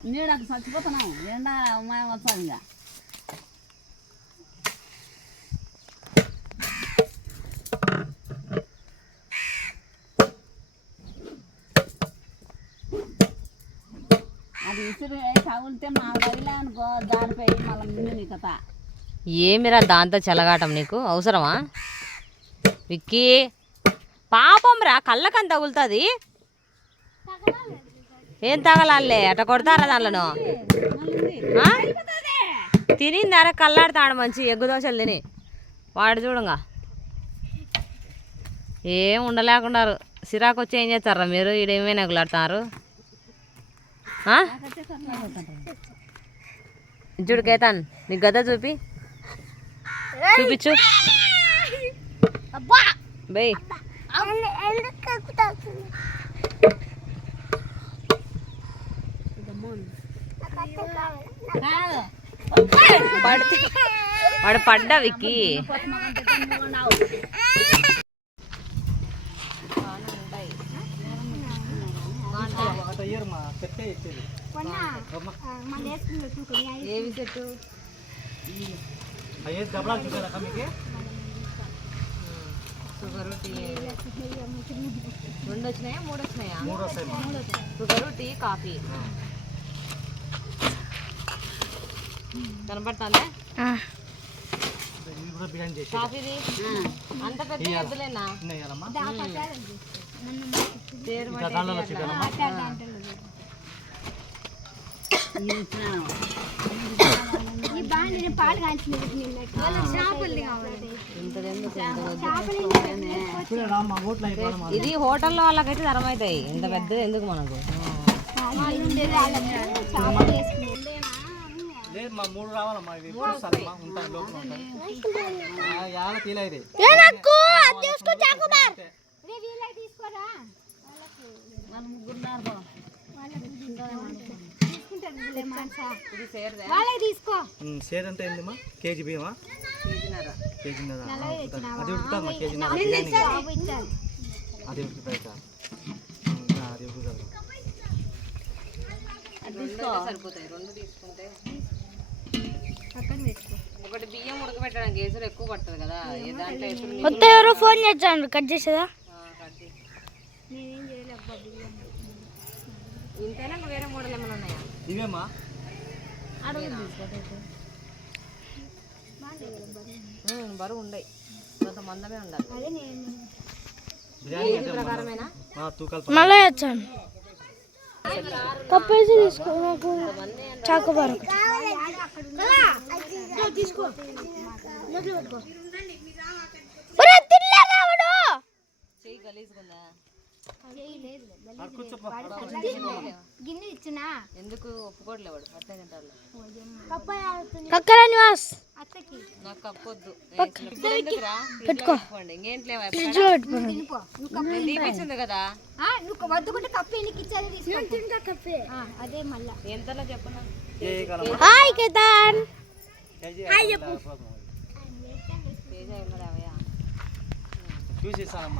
你那个啥鸡巴头呢？你那我买我做的。అది ఇసురు తగులితే మా అనుకో మళ్ళీ ఏమిరా దాంతో చెలగాటం నీకు? అవసరమా? విక్కీ పాపం రా కళ్ళకని తగులుతుంది. ఏం తగలాలే? అట్ట కొడతారా దానిలో తినిందారా కళ్ళాడుతాడు మంచి ఎగ్గు దోశలు తిని. వాడు చూడంగా. ఏం ఉండలేకున్నారు సిరాకు వచ్చి ఏం చేస్తారా మీరు? ఈడేమైనా ఎగులాడుతున్నారు చూడు కేతాన్ నీ గద చూపి. చూపించు. బై పడితే వాడు పడ్డా విక్కి. ఏవి చెట్టు షుగర్ టీ రెండు వచ్చినాయా మూడు వచ్చినాయా షుగర్ టీ కాఫీ కనపడుతుందా కాఫీది అంత పెద్ద ఎద్దులేనా ఇది హోటల్లో వాళ్ళకైతే ధరమవుతాయి. ఇంత పెద్దది ఎందుకు మనకు? లేదు మా మూడు రావాలమ్మా చూస్తానమ్మా లోపల వాళ్ళు. ఇది సేరుదా ఏందమ్మా? కేజీ బియ్యమా? కేజీన్నర. కేజీన్నర? అది కేజీన్నర అది ఉడుకుతాయి అది సరిపోతాయి రెండు తీసుకుంటే. ఒకటి బియ్యం ఉడకబెట్టడానికి ఎసురు ఎక్కువ పడుతుంది కదా. దాంట్లో ఎవరో ఫోన్ చేస్తాను కట్ చేసేదా ఆ, కట్ చేయి. ఇంతేనా వేరే మోడల్ ఏమైనా ఉన్నాయా? ఇవేమ్మా ఉమ్, బరువు ఉండయి కొంత మందమే ఉండాలి. మళ్ళీ వచ్చాను కప్పేసి తీసుకో నాకు. చాకోబార్ తీసుకో. చెయ్యి గలీజుకుందా కూర్చోపా గిన్నె ఇచ్చినా ఎందుకు ఒప్పుకోవట్లేవాడు అట్లే తింటారు కక్కరా నివాస్. నాకు కప్పొద్దు. ఇంకేంట్లేవా కదా? నువ్వు వద్దుకుంటే కప్పు ఎన్నికి కప్పే. అదే మళ్ళా. ఎంతలో చెప్పనా హాయ్ కేతాన్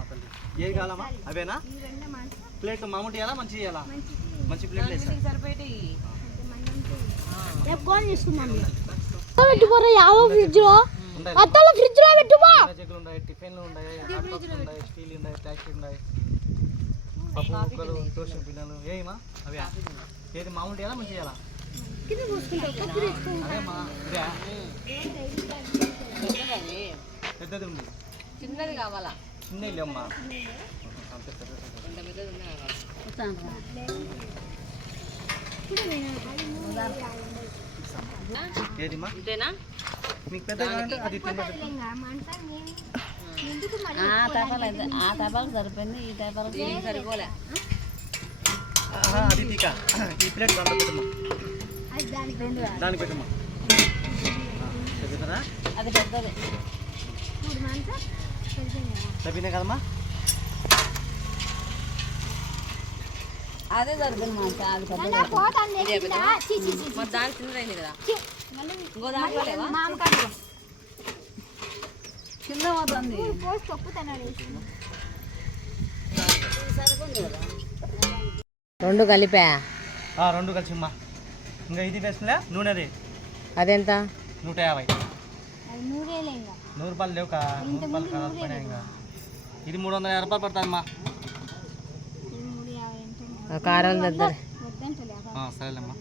తల్లి. ఏ కాలమ్మా అవేనా? ప్లేట్ మామూలు ఇవ్వాలా మంచి ఇవ్వాలా మంచి ప్లేట్లు వేస్తాను సరిపోయి యావో ఫ్రిడ్జ్లో? ఉంటాయి అత్తల ఫ్రిడ్జ్లో పెట్టుకో జగ్గులు ఉన్నాయి టిఫిన్లు ఉన్నాయి స్టీల్ ఉన్నాయి ట్యాక్సీ ఉన్నాయి పప్పు ముక్కలు దోశ పిల్లలు ఏమా అవే ఏది మామూలు ఇవ్వాలా మంచి ఇవ్వాలా పెద్దది ఉంది. చిన్నది కావాలా? చిన్న ఇల్లు అమ్మా అంతే. ఏదిమా మీకు పెద్ద అది ఆ తపాలు అయితే ఆ తపాలు సరిపోయింది ఈ తపాలు సరిపోలే ఆహా, అది తీక ఈ ప్లేట్ దాంట్లో పెట్టమ్మా అది దానికి పెట్టమ్మా అది పెద్దది కదా కదమ్మా? అదే మరి దాని కదా? ఇంకో దాంట్లో కింద పోతుంది. కదా రెండు కలిపా? ఆ, రెండు కలిసి అమ్మా ఇంకా ఇది వేసుకులే నూనెది. అదెంత? నూట యాభై. నూరు రూపాయలు లేవు కా నూరు రూపాయలు కాకపోయినా ఇంకా. ఇది మూడు వందల యాభై రూపాయలు పడుతుందమ్మా. ఇది మూడు యాభై ఉంటుంది కారం దగ్గర వద్దంటలే ఆ, సరేలేమ్మా.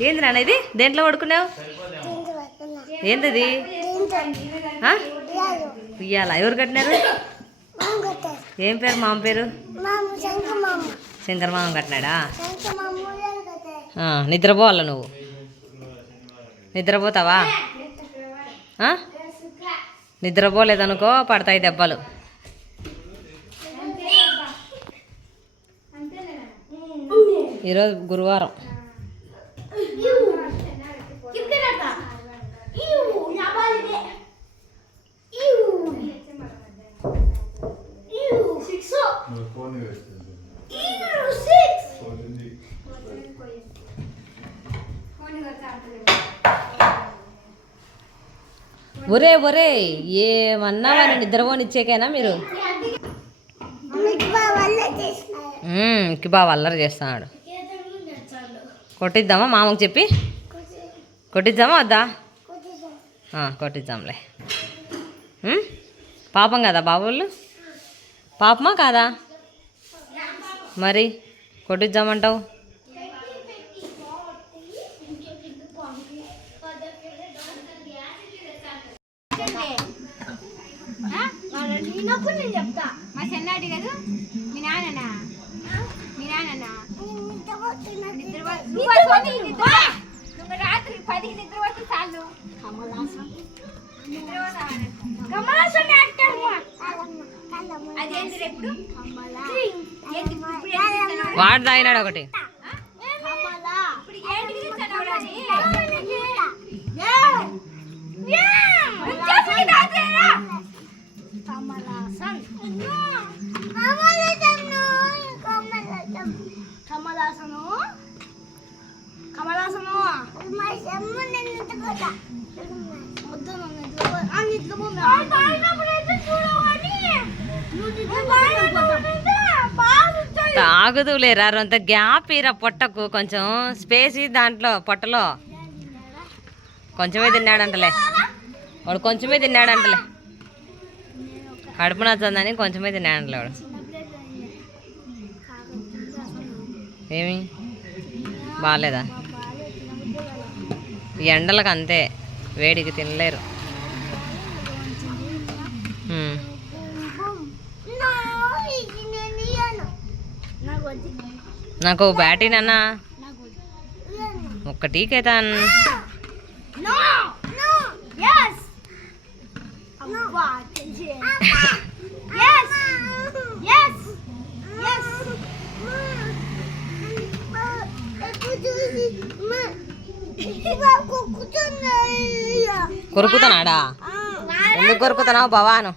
ఏంది నాన్న ఇది? దేంట్లో పడుకున్నావు? ఏంది ఇయ్యాల ఎవరు కట్టినారు? ఏం పేరు? మామ పేరు? శంకర్ మామ కట్టినాడా? ఆ, నిద్రపోవాల నువ్వు? నిద్రపోతావా? నిద్రపోలేదనుకో పడతాయి దెబ్బలు. ఈరోజు గురువారం. ఒరే ఒరే ఏమన్నా మరి నిద్రపోనిచ్చేకైనా మీరు? కి అల్లరి చేస్తున్నాడు. కొట్టిద్దామా మామకు చెప్పి? కొట్టిద్దామా వద్దా కొట్టిద్దాంలే. పాపం కదా బాబోళ్ళు పాపమా కాదా? మరి కొట్టిద్దామంటావు? నేనప్పుడు నేను చెప్తా. మా చెన్నాటి కదా? మీ నాన్ననా? మీ నువ్వు నువ్వు రాత్రి పదికి చాలు. కమలాసన్ యాక్టర్ అదేంటి ఏంటి ఏంటి? వాడు తాగినాడు ఒకటి. ఇప్పుడు ఏంటికి తెచ్చాను కమలాసన్? కమలాసను? కమలాసను వద్దు అంత గ్యాప్ ఇరా పొట్టకు కొంచెం స్పేస్ దాంట్లో పొట్టలో. కొంచెమే తిన్నాడంటలే. వాడు కొంచెమే తిన్నాడంటలే. కడుపు నచ్చిందని కొంచెమే తిన్నాడంటలే లేడు ఏమి? బాగాలేదా? ఎండలకు అంతే. వేడికి తినలేరు. నాకు బ్యాటరీ నాకు బ్యాటీ నాన్న నాకు కొరుకుతున్నాడా ఎందుకు కొరుకుతున్నావు భవాను?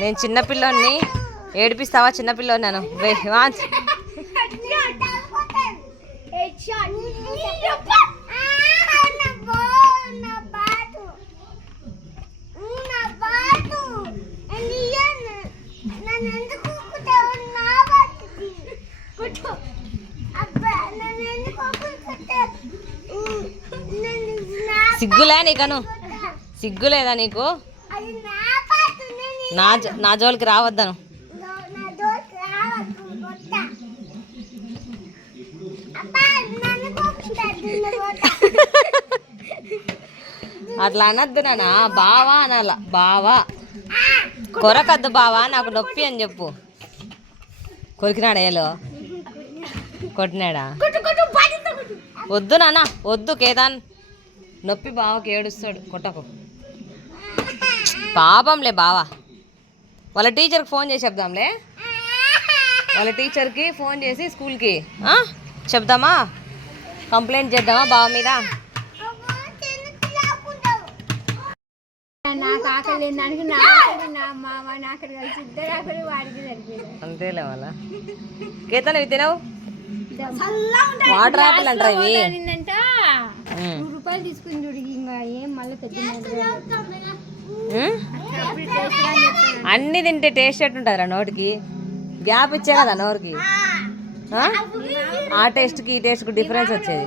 నేను చిన్నపిల్లోని ఏడిపిస్తావా చిన్నపిల్లోని నన్ను సిగ్గులే నీకను? సిగ్గులేదా నీకు? నా నేను నా జో- నా జోలికి రావద్దను. అట్లా అనద్దు నాన్న బావా అనాల. బావా. కొరకద్దు బావా నాకు నొప్పి అని చెప్పు. కొరికినాడా ఏలో? కొట్టినాడా? వద్దు నాన్న వద్దు కేదాన్ నొప్పి బావకి ఏడుస్తాడు. కొట్టకు. పాపంలే బావా. వాళ్ళ టీచర్కి ఫోన్ చేసి చెప్దాంలే. వాళ్ళ టీచర్కి ఫోన్ చేసి స్కూల్కి. ఆ? చెప్దామా? కంప్లైంట్ చేద్దామా బావ మీద? అంతేలే వాళ్ళ. కేతన్ తినవు? వాటర్ యాపిల్ అంటారా ఇవి రూపాయలు తీసుకుని చూడు ఇంకా ఏం మళ్ళీ? అన్ని తింటే టేస్ట్ ఎట్టుంటుందిరా నోటికి. గ్యాప్ ఇచ్చే కదా నోరుకి. ఆ? ఆ? టేస్ట్కి ఈ టేస్ట్కి డిఫరెన్స్ వచ్చేది.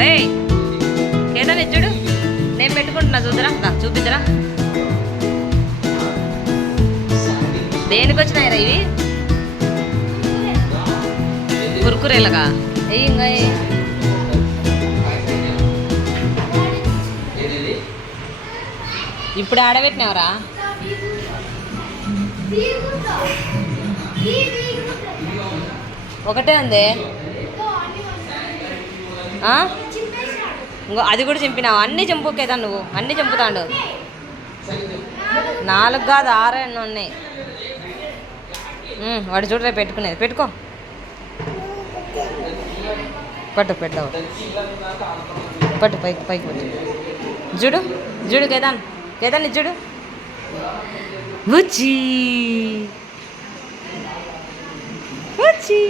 రే ఏదైనా చూడు. నేను పెట్టుకుంటున్నా చూద్దరా దా, చూపిద్దరా. దేనికి వచ్చినాయిరా ఇవి? కురుకురేలగా ఏ ఇంకా ఇప్పుడు ఆడబెట్టినావరా? ఒకటే ఉంది ఆ? ఇంకో అది కూడా చంపినావు? అన్నీ చంపుకేదా నువ్వు. అన్నీ చంపుతాడు. నాలుగు కాదు ఆరు ఎన్నో ఉన్నాయి. వాడు చూడరే పెట్టుకునేది. పెట్టుకో. పట్టు పెట్టవు పట్టు పైకి పైకి పట్టు. జుడు జుడు కేదాన్ కేదాన్ని జుడు బుచ్చి బుచ్చి